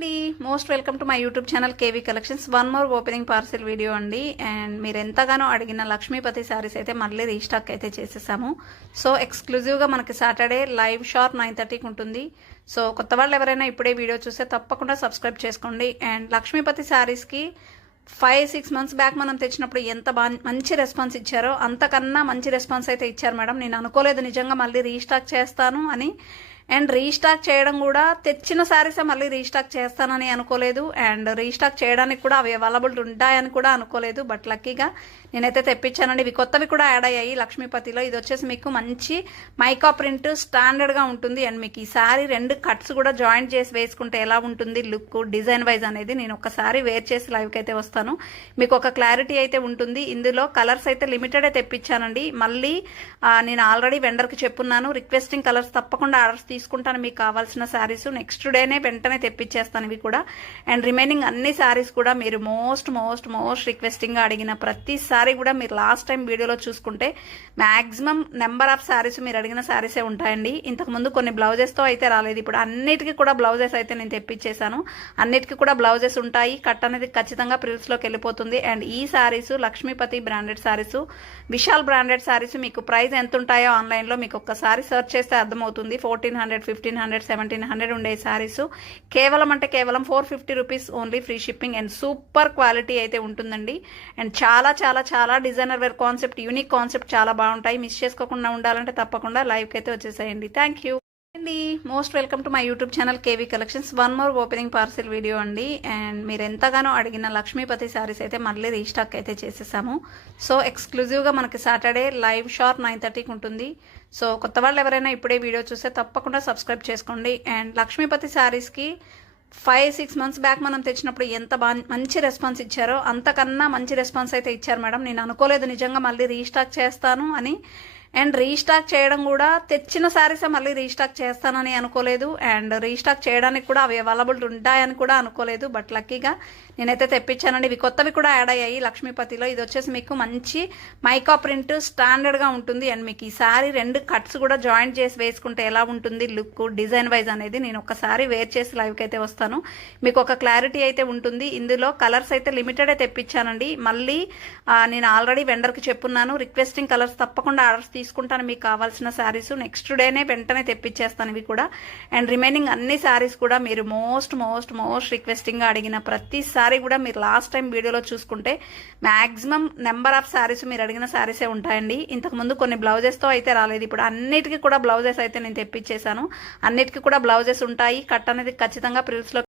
అండి. Most welcome to my YouTube channel KV collections. One more opening parcel video అండి. And మీరు ఎంతగానో అడిగిన లక్ష్మీపతి శారీస్ అయితే మళ్ళీ రీస్టాక్ అయితే చేసేసాము. సో ఎక్స్క్లూజివ్గా మనకి సాటర్డే లైవ్ షార్ప్ నైన్ థర్టీకి ఉంటుంది. సో కొత్త వాళ్ళు ఎవరైనా ఇప్పుడే వీడియో చూస్తే తప్పకుండా సబ్స్క్రైబ్ చేసుకోండి. అండ్ లక్ష్మీపతి శారీస్కి ఫైవ్ సిక్స్ మంత్స్ బ్యాక్ మనం తెచ్చినప్పుడు ఎంత బా మంచి రెస్పాన్స్ ఇచ్చారో అంతకన్నా మంచి రెస్పాన్స్ అయితే ఇచ్చారు మేడం. నేను అనుకోలేదు నిజంగా మళ్ళీ రీస్టాక్ చేస్తాను అని. అండ్ రీస్టాక్ చేయడం కూడా తెచ్చిన శారీసే మళ్ళీ రీస్టాక్ చేస్తానని అనుకోలేదు. అండ్ రీస్టాక్ చేయడానికి కూడా అవి అవైలబుల్ ఉంటాయని కూడా అనుకోలేదు. బట్ లక్కీగా నేనైతే తెప్పించానండి. ఇవి కొత్తవి కూడా యాడ్ అయ్యాయి. లక్ష్మీపతిలో. ఇది వచ్చేసి మీకు మంచి మైకా ప్రింట్ స్టాండర్డ్గా ఉంటుంది. అండ్ మీకు ఈ శారీ రెండు కట్స్ కూడా జాయింట్ చేసి వేసుకుంటే ఎలా ఉంటుంది? లుక్ డిజైన్ వైజ్ అనేది నేను ఒకసారి వేర్ చేసి లైవ్కి అయితే వస్తాను. మీకు ఒక క్లారిటీ అయితే ఉంటుంది. ఇందులో కలర్స్ అయితే లిమిటెడే తెప్పించానండి. మళ్ళీ నేను ఆల్రెడీ వెండర్కి చెప్పున్నాను. రిక్వెస్టింగ్ కలర్స్ తప్పకుండా ఆర్డర్స్ తీసుకుంటాను మీకు కావాల్సిన శారీస్. నెక్స్ట్ డేనే వెంటనే తెప్పించేస్తాను ఇవి కూడా. అండ్ రిమైనింగ్ అన్ని శారీస్ కూడా మీరు మోస్ట్ మోస్ట్ మోస్ట్ రిక్వెస్టింగ్గా అడిగిన ప్రతి కూడా మీరు లాస్ట్ టైం వీడియోలో చూసుకుంటే మ్యాక్సిమం నెంబర్ ఆఫ్ శారీస్ మీరు అడిగిన శారీసే ఉంటాయండి. ఇంతకుముందు కొన్ని బ్లౌజెస్తో అయితే రాలేదు. ఇప్పుడు అన్నిటికీ కూడా బ్లౌజెస్ అయితే నేను తెప్పించేశాను అన్నిటికీ కూడా బ్లౌజెస్ ఉంటాయి. కట్ అనేది ఖచ్చితంగా ప్రిల్స్లోకి వెళ్ళిపోతుంది. అండ్ ఈ శారీస్ లక్ష్మీపతి బ్రాండెడ్ శారీస్ విశాల్ బ్రాండెడ్ శారీస్ మీకు ప్రైస్ ఎంత ఉంటాయో ఆన్లైన్లో మీకు ఒక్కసారి సర్చ్ చేస్తే అర్థమవుతుంది. Fourteen hundred fifteen hundred seventeen hundred ఉండే శారీస్ కేవలం అంటే కేవలం four fifty rupees only free shipping and super quality అయితే ఉంటుందండి. అండ్ చాలా చాలా చాలా designer wear concept unique concept చాలా బాగుంటాయి. మిస్ చేసుకోకుండా ఉండాలంటే తప్పకుండా లైవ్కి అయితే వచ్చేసేయండి. Thank you. అండి. Most welcome to my YouTube channel KV collections. One more opening parcel video అండి. అండ్ మీరు ఎంతగానో అడిగిన లక్ష్మీపతి శారీస్ అయితే మళ్ళీ రీస్టాక్ అయితే చేసేసాము. సో ఎక్స్క్లూజివ్గా మనకి సాటర్డే లైవ్ షార్ నైన్ థర్టీకి ఉంటుంది. సో కొత్త వాళ్ళు ఎవరైనా ఇప్పుడే వీడియో చూస్తే తప్పకుండా సబ్స్క్రైబ్ చేసుకోండి. అండ్ లక్ష్మీపతి శారీస్కి ఫైవ్ సిక్స్ మంత్స్ బ్యాక్ మనం తెచ్చినప్పుడు ఎంత బా మంచి రెస్పాన్స్ ఇచ్చారో అంతకన్నా మంచి రెస్పాన్స్ అయితే ఇచ్చారు మేడం. నేను అనుకోలేదు నిజంగా మళ్ళీ రీస్టాక్ చేస్తాను అని. అండ్ రీస్టాక్ చేయడం కూడా తెచ్చిన శారీసే మళ్ళీ రీస్టాక్ చేస్తానని అనుకోలేదు. అండ్ రీస్టాక్ చేయడానికి కూడా అవి అవైలబుల్ ఉంటాయని కూడా అనుకోలేదు. బట్ లక్కీగా నేనైతే తెప్పించానండి. ఇవి కొత్తవి కూడా యాడ్ అయ్యాయి. లక్ష్మీపతిలో. ఇది వచ్చేసి మీకు మంచి మైకా ప్రింట్ స్టాండర్డ్గా ఉంటుంది. అండ్ మీకు ఈ శారీ రెండు కట్స్ కూడా జాయింట్ చేసి వేసుకుంటే ఎలా ఉంటుంది? లుక్ డిజైన్ వైజ్ అనేది నేను ఒకసారి వేర్ చేసి లైవ్కి అయితే వస్తాను. మీకు ఒక క్లారిటీ అయితే ఉంటుంది. ఇందులో కలర్స్ అయితే లిమిటెడే తెప్పించానండి. మళ్ళీ నేను ఆల్రెడీ వెండర్కి చెప్పున్నాను. రిక్వెస్టింగ్ కలర్స్ తప్పకుండా ఆర్డర్స్ తీసుకుంటాను మీకు కావాల్సిన శారీస్ నెక్స్ట్ డేనే వెంటనే తెప్పించేస్తాను ఇవి కూడా. అండ్ రిమైనింగ్ అన్ని శారీస్ కూడా మీరు మోస్ట్ మోస్ట్ మోస్ట్ రిక్వెస్టింగ్గా అడిగిన ప్రతి కూడా మీరు లాస్ట్ టైం వీడియోలో చూసుకుంటే మ్యాక్సిమం నెంబర్ ఆఫ్ శారీస్ మీరు అడిగిన శారీసే ఉంటాయండి. ఇంతకుముందు కొన్ని బ్లౌజెస్తో అయితే రాలేదు. ఇప్పుడు అన్నిటికీ కూడా బ్లౌజెస్ అయితే నేను తెప్పించేశాను. అన్నిటికీ కూడా బ్లౌజెస్ ఉంటాయి. కట్ అనేది ఖచ్చితంగా ప్రిల్స్లో